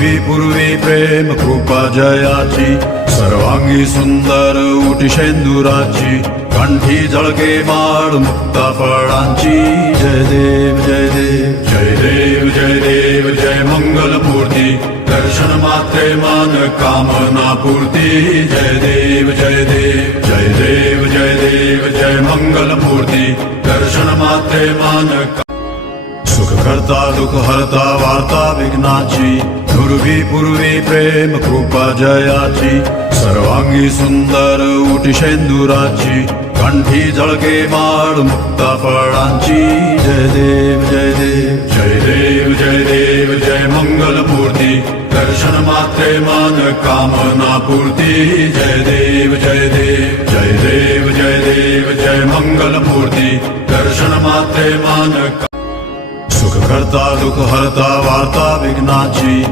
पूर्वी पूर्वी प्रेम कृपा जयाची सर्वांगी सुंदर उटी शेंदुराची कंठी जळके माळ मुक्ता फळांची जय देव जय देव जय देव जय देव जय मंगल मूर्ती दर्शन मात्रे मान कामना पूर्ती जय देव जय देव जय देव जय देव जय मंगल मूर्ती दर्शन मात्रे मान सुख करता दुख हरता वार्ता विघ्नाची पूर्वी पूर्वी प्रेम कृपा जयाची सर्वांगी सुंदर उटी शेंदुराची कंठी जळके माळ मुक्ता फळांची जय देव जय देव जय देव जय देव जय मंगल मूर्ती दर्शन मात्रे मान कामना पूर्ती जय देव जय देव जय देव जय देव जय मंगल मूर्ती दर्शन मात्रे मान सुख करता दुख हरता वार्ता विघ्नाची